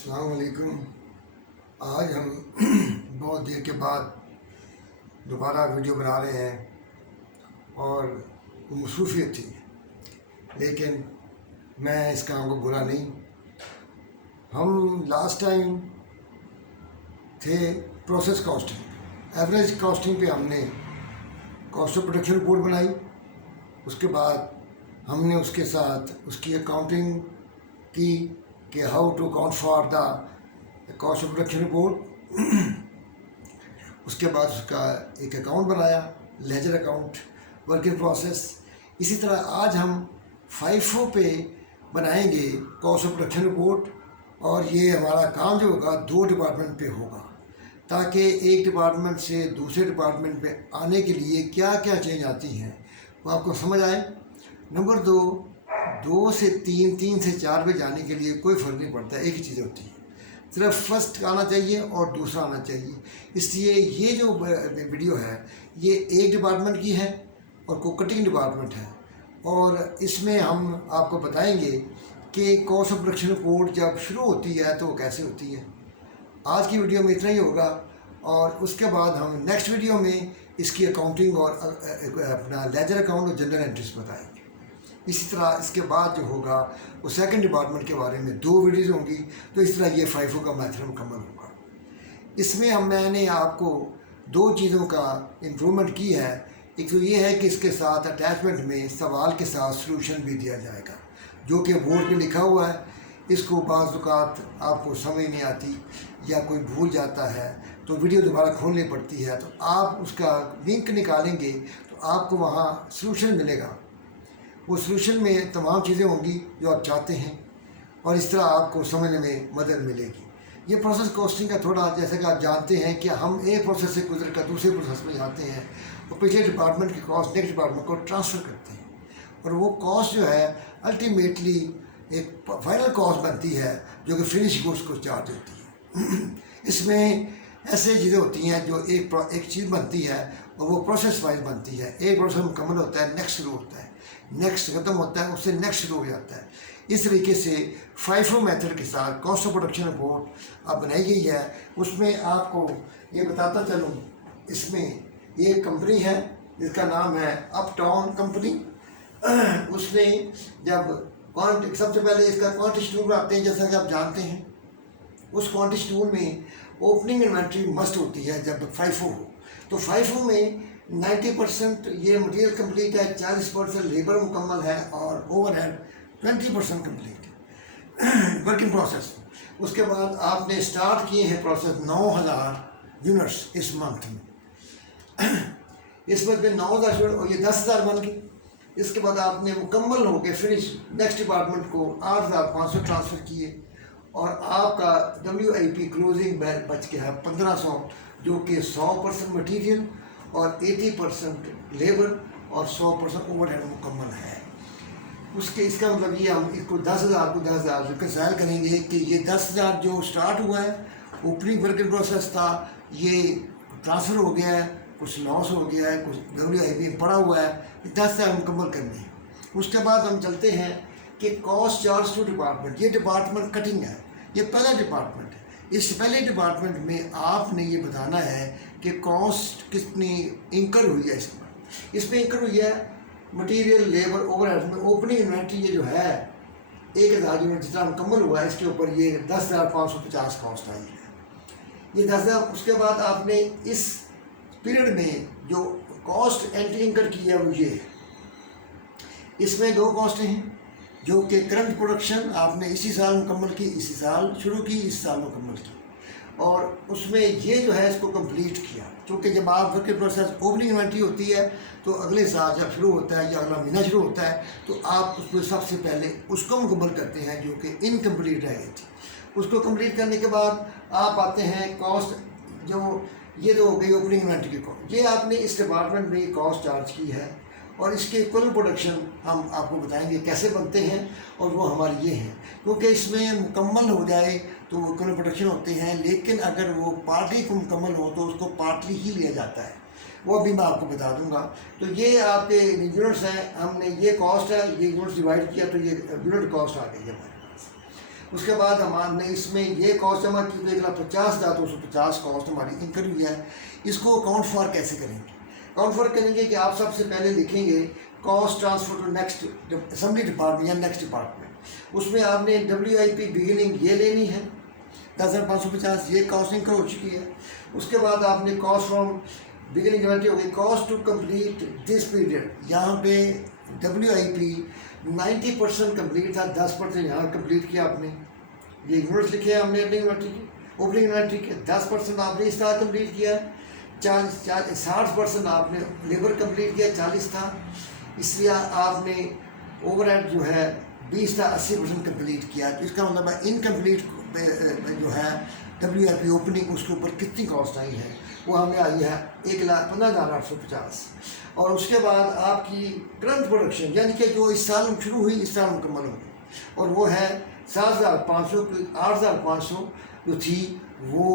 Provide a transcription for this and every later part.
अस्सलाम वालेकुम। आज हम बहुत देर के बाद दोबारा वीडियो बना रहे हैं और मसरूफियत थी, लेकिन मैं इस काम को बुरा नहीं। हम लास्ट टाइम थे प्रोसेस कॉस्टिंग, एवरेज कॉस्टिंग पे हमने कॉस्ट ऑफ प्रोडक्शन रिपोर्ट बनाई। उसके बाद हमने उसके साथ उसकी अकाउंटिंग की कि how to account for the cost of production report. उसके बाद उसका एक अकाउंट बनाया, ledger account, work in process. इसी तरह आज हम फाइफो पे बनाएंगे कॉस्ट ऑफ प्रोडक्शन रिपोर्ट, और ये हमारा काम जो होगा 2 डिपार्टमेंट पे होगा, ताकि एक डिपार्टमेंट से दूसरे डिपार्टमेंट पे आने के लिए क्या क्या चेंज आती हैं वो आपको समझ आए। नंबर 2 से 3, 3 से 4 पे जाने के लिए कोई फ़र्क नहीं पड़ता, एक ही चीज़ होती है, सिर्फ फर्स्ट आना चाहिए और दूसरा आना चाहिए। इसलिए ये जो वीडियो है ये एक डिपार्टमेंट की है और को कटिंग डिपार्टमेंट है, और इसमें हम आपको बताएंगे कि कॉस्ट ऑफ प्रोडक्शन रिपोर्ट जब शुरू होती है तो कैसे होती है। आज की वीडियो में इतना ही होगा, और उसके बाद हम नेक्स्ट वीडियो में इसकी अकाउंटिंग और अपना लेजर अकाउंट और जनरल एंट्रीज बताएंगे। इसी तरह इसके बाद जो होगा वो सेकंड डिपार्टमेंट के बारे में 2 वीडियोज़ होंगी। तो इस तरह ये फाइफो का मैथड मुकम्मल होगा। इसमें मैंने आपको 2 चीज़ों का इम्प्रूवमेंट की है। एक तो ये है कि इसके साथ अटैचमेंट में सवाल के साथ सलूशन भी दिया जाएगा, जो कि बोर्ड पे लिखा हुआ है। इसको बाज़ औक़ात आपको समझ नहीं आती या कोई भूल जाता है तो वीडियो दोबारा खोलनी पड़ती है, तो आप उसका लिंक निकालेंगे तो आपको वहाँ सलूशन मिलेगा। वो सलूशन में तमाम चीज़ें होंगी जो आप चाहते हैं, और इस तरह आपको समझने में मदद मिलेगी। ये प्रोसेस कॉस्टिंग का थोड़ा, जैसे कि आप जानते हैं कि हम एक प्रोसेस से गुजर कर दूसरे प्रोसेस में जाते हैं और पिछले डिपार्टमेंट की कॉस्ट नेक्स्ट डिपार्टमेंट को ट्रांसफ़र करते हैं, और वो कॉस्ट जो है अल्टीमेटली एक फाइनल कॉस्ट बनती है जो कि फिनिश गुड्स को चार्ज होती है। इसमें ऐसे चीज़ें होती हैं जो एक चीज़ बनती है और वो प्रोसेस वाइज बनती है। एक प्रोसेस मुकम्मल होता है, नेक्स्ट शुरू होता है, नेक्स्ट ख़त्म होता है, उससे नेक्स्ट शुरू हो जाता है। इस तरीके से फाइफो मेथड के साथ कॉस्ट ऑफ प्रोडक्शन रिपोर्ट अब बनाई गई है। उसमें आपको ये बताता चलूँ, इसमें ये कंपनी है जिसका नाम है अपटाउन कंपनी। उसने जब सबसे पहले इसका क्वांटिटी टूल बनाते हैं, जैसा कि आप जानते हैं। उस क्वांटिटी टूल में ओपनिंग इन्वेंट्री मस्ट होती है जब फाइफो हो। तो फाइफो में 90% ये मटेरियल कंप्लीट है, 40% लेबर मुकम्मल है, और ओवरहेड 20% कंप्लीट है, वर्क इन प्रोसेस। उसके बाद आपने स्टार्ट किए हैं प्रोसेस 9000 यूनिट्स इस मंथ में। इस मंथ में 9000 यूनिट और ये 10,000 बन गए। इसके बाद आपने मुकम्मल हो के फिनिश नेक्स्ट डिपार्टमेंट को 8,500 ट्रांसफ़र किए, और आपका WIP क्लोजिंग बच गया है 1500, जो कि 100% मटीरियल और 80% लेबर और 100% ओवरहेड मुकम्मल है। उसके इसका मतलब ये हम इसको 10,000 को 10,000 रिकंसाइल करेंगे कि ये 10,000 जो स्टार्ट हुआ है, ओपनिंग वर्क इन प्रोसेस था, ये ट्रांसफ़र हो गया है, कुछ लॉस हो गया है, कुछ WIP पड़ा हुआ है, 10,000 मुकम्मल करने हैं। उसके बाद हम चलते हैं कि कॉस्ट चार्ज टू डिपार्टमेंट। ये डिपार्टमेंट कटिंग है, ये पहला डिपार्टमेंट है। इस पहले डिपार्टमेंट में आपने ये बताना है कि कॉस्ट कितनी इंकर हुई है। इसमें इंकर हुई है मटेरियल, लेबर, ओवरहेड में। ओपनिंग इन्वेंट्री ये जो है 1,000 यूनिट जितना मुकम्मल हुआ है, इसके ऊपर ये 10,550 कॉस्ट आई है, ये 10,000। उसके बाद आपने इस पीरियड में जो कॉस्ट एंट्री इंकर की है वो ये है। इसमें 2 कॉस्टें हैं, जो कि करंट प्रोडक्शन आपने इसी साल मुकम्मल की, इसी साल शुरू की, इस साल मुकम्मल की, और उसमें ये जो है इसको कंप्लीट किया। क्योंकि जब आप work in process opening inventory होती है तो अगले साल जब शुरू होता है या अगला महीना शुरू होता है तो आप उसमें सबसे पहले उसको मुकम्मल करते हैं जो कि इनकम्प्लीट रह गई थी। उसको कंप्लीट करने के बाद आप आते हैं कॉस्ट, जो ये तो हो गई ओपनिंग इन्वेंट्री की कॉस्ट। ये आपने इस डिपार्टमेंट में कॉस्ट चार्ज की है, और इसके कुल प्रोडक्शन हम आपको बताएंगे कैसे बनते हैं, और वो हमारे ये हैं। क्योंकि इसमें मुकम्मल हो जाए तो वो कुल प्रोडक्शन होते हैं, लेकिन अगर वो पार्टली को मुकम्मल हो तो उसको पार्टली ही लिया जाता है, वो भी मैं आपको बता दूंगा। तो ये आपके यूनिट्स हैं, हमने ये कॉस्ट है, ये यूनिट्स डिवाइड किया तो ये यूनिट कॉस्ट आ गई है हमारे पास। उसके बाद हमने इसमें ये कॉस्ट जमा की तो 1,50,250 कॉस्ट हमारी इंकर हुई है। इसको अकाउंट फॉर कैसे करेंगे? अकाउंट फॉर करेंगे कि आप सबसे पहले लिखेंगे cost transfer to next assembly department या नेक्स्ट डिपार्टमेंट। उसमें आपने WIP बिगिनिंग ये लेनी है 10,550, ये कॉस्ट इंकर हो चुकी है। उसके बाद आपने कॉस्ट फ्रॉम बिगिनिंग इन्वेंट्री हो गई, cost to complete this period. यहाँ पे WIP 90% कम्प्लीट था, 10% यहाँ कंप्लीट किया आपने। ये यूनिट्स लिखे हैं हमने ओपनिंग इन्वेंट्री के, ओपनिंग इन्वेंट्री के 10% आपने इस तरह कम्प्लीट किया, 60% आपने लेबर कंप्लीट किया, 40 था। इसलिए आपने ओवरहेड जो है 20 था, 80% कंप्लीट किया। तो इसका मतलब है इनकम्प्लीट जो है WIP ओपनिंग उसके ऊपर कितनी कॉस्ट आई है, वो हमें आई है 1,15,850। और उसके बाद आपकी करंट प्रोडक्शन यानी कि जो इस साल शुरू हुई इस साल मुकम्मल हो गई, और वो है 7,500 की 8,500 जो थी वो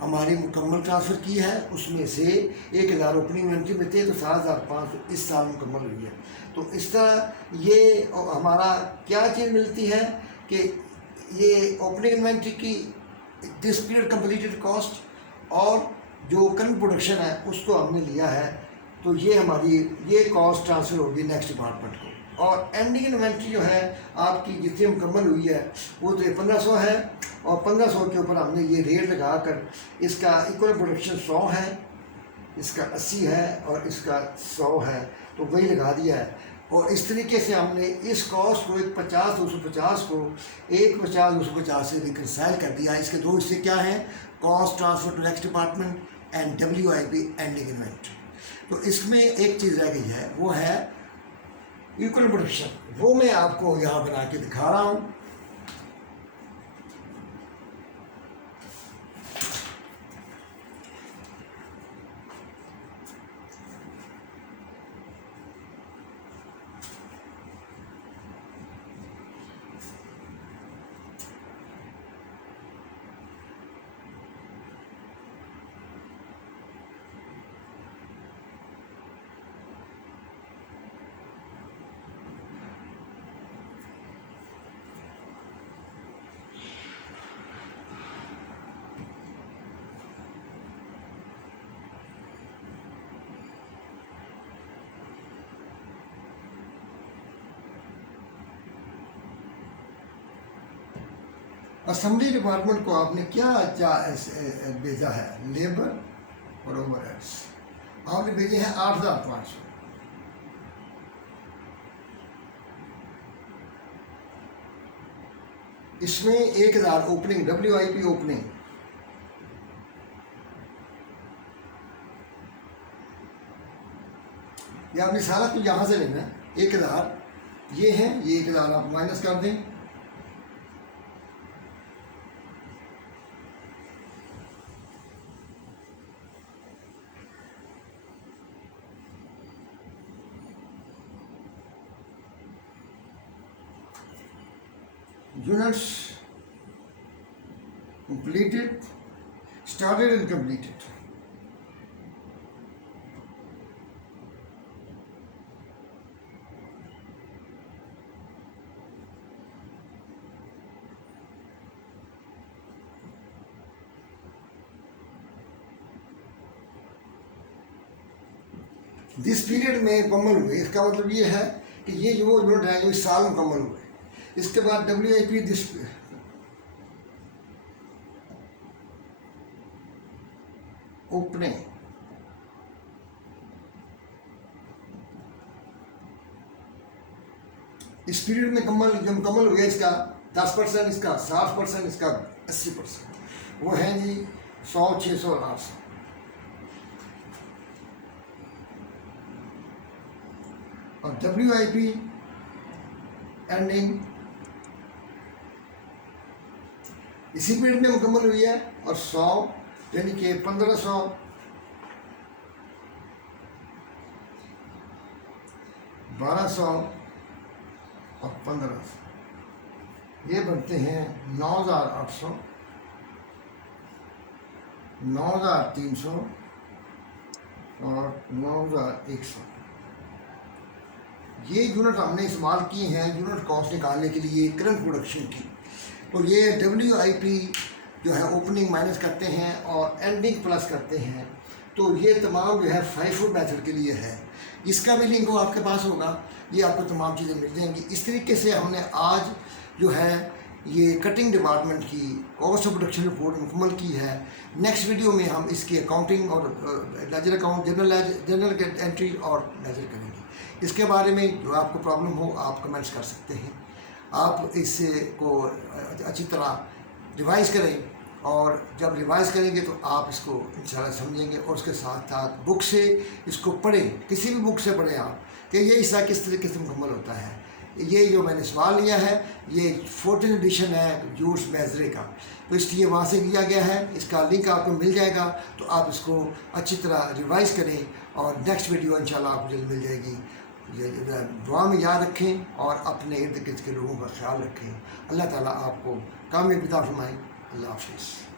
हमारी मुकम्मल ट्रांसफ़र की है। उसमें से 1,000 ओपनिंग इन्वेंट्री में थे, तो 7,500 इस साल मुकम्मल हुई है। तो इस तरह ये हमारा क्या चीज़ मिलती है कि ये ओपनिंग इन्वेंट्री की दिस पीरियड कंप्लीटेड कॉस्ट और जो करंट प्रोडक्शन है उसको हमने लिया है, तो ये हमारी ये कॉस्ट ट्रांसफ़र होगी नेक्स्ट डिपार्टमेंट को। और एंडिंग इन्वेंट्री जो है आपकी जितनी मुकम्मल हुई है वो तो 1500 है, और 1500 के ऊपर हमने ये रेट लगा कर इसका इक्वल प्रोडक्शन 100 है, इसका 80 है और इसका 100 है, तो वही लगा दिया है। और इस तरीके से हमने इस कॉस्ट को 1,50,250 को 1,50,250 से रिकनसाइल कर दिया। इसके दो हिस्से क्या हैं, cost transfer to next department and WIP ending inventory. तो इसमें एक चीज़ रह गई है, वो है इक्वल प्रोडक्शन। वो मैं आपको यहाँ बना के दिखा रहा हूँ। असेंबली डिपार्टमेंट को आपने क्या भेजा है, लेबर और ओवरहेड्स आपने भेजे हैं 8,500। इसमें 1,000 ओपनिंग WIP ओपनिंग, ये आपने सारा कुछ यहाँ से लेना है। 1,000 ये है, ये 1,000 आप माइनस कर दें, units completed, started and completed. This period में मुकम्मल हुए, इसका मतलब ये है कि ये जो यूनिट है जो इस साल मुकम्मल हुए। इसके बाद WIP दिस ओपनिंग, इस पीरियड में मुकम्मल हुआ इसका 10%, इसका 60%, इसका 80%, वो है जी 100, 600 और 800। और WIP एंडिंग इसी पीरियड में मुकम्मल हुई है, और 100 यानी कि 1500, 1200 और 1500, ये बनते हैं 9,800, 9,300 और 9,100। ये यूनिट हमने इस्तेमाल की हैं यूनिट कॉस्ट निकालने के लिए करंट प्रोडक्शन की। तो ये WIP जो है ओपनिंग माइनस करते हैं और एंडिंग प्लस करते हैं। तो ये तमाम जो है FIFO मेथड के लिए है। इसका भी लिंक आपके पास होगा, ये आपको तमाम चीज़ें मिल जाएंगी। इस तरीके से हमने आज जो है ये कटिंग डिपार्टमेंट की कॉस्ट ऑफ प्रोडक्शन रिपोर्ट मुकम्मल की है। नेक्स्ट वीडियो में हम इसकी अकाउंटिंग और लेजर अकाउंट, जनरल एंट्री और लेजर करेंगे। इसके बारे में जो आपको प्रॉब्लम हो आप कमेंट्स कर सकते हैं। आप इससे को अच्छी तरह रिवाइज़ करें, और जब रिवाइज़ करेंगे तो आप इसको इंशाल्लाह समझेंगे, और उसके साथ साथ बुक से इसको पढ़ें, किसी भी बुक से पढ़ें आप कि ये हिस्सा किस तरीके से मुकम्मल होता है। ये जो मैंने सवाल लिया है ये 14th एडिशन है जूल्स मेजरे का, तो इसलिए वहाँ से लिया गया है। इसका लिंक आपको मिल जाएगा, तो आप इसको अच्छी तरह रिवाइज़ करें और नेक्स्ट वीडियो इंशाल्लाह आपको जल्द मिल जाएगी। दुआ में याद रखें और अपने इर्द गिर्द के लोगों का ख्याल रखें। अल्लाह ताला आपको कामयाबी अता फरमाए। अल्लाह हाफ़िज़।